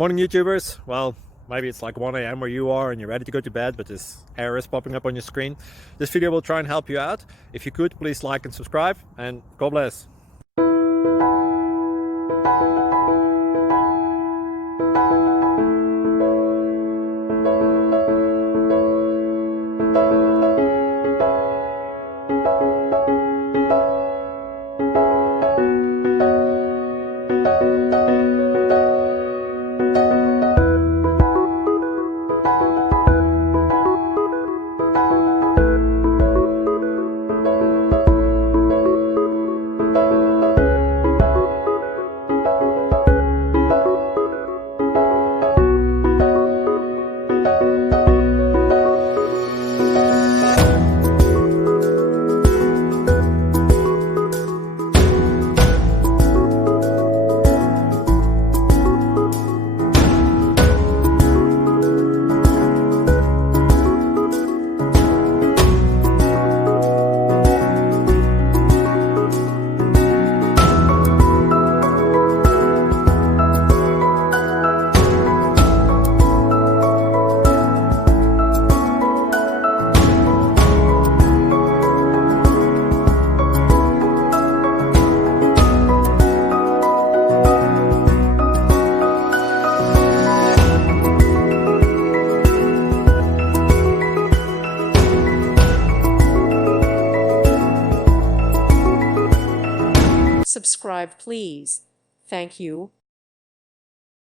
Morning YouTubers. Well, maybe it's like 1 a.m. where you are and you're ready to go to bed, but this error is popping up on your screen. This video will try and help you out. If you could, please like and subscribe, and God bless. Subscribe, please. Thank you.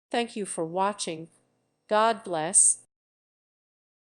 Thank you for watching. God bless.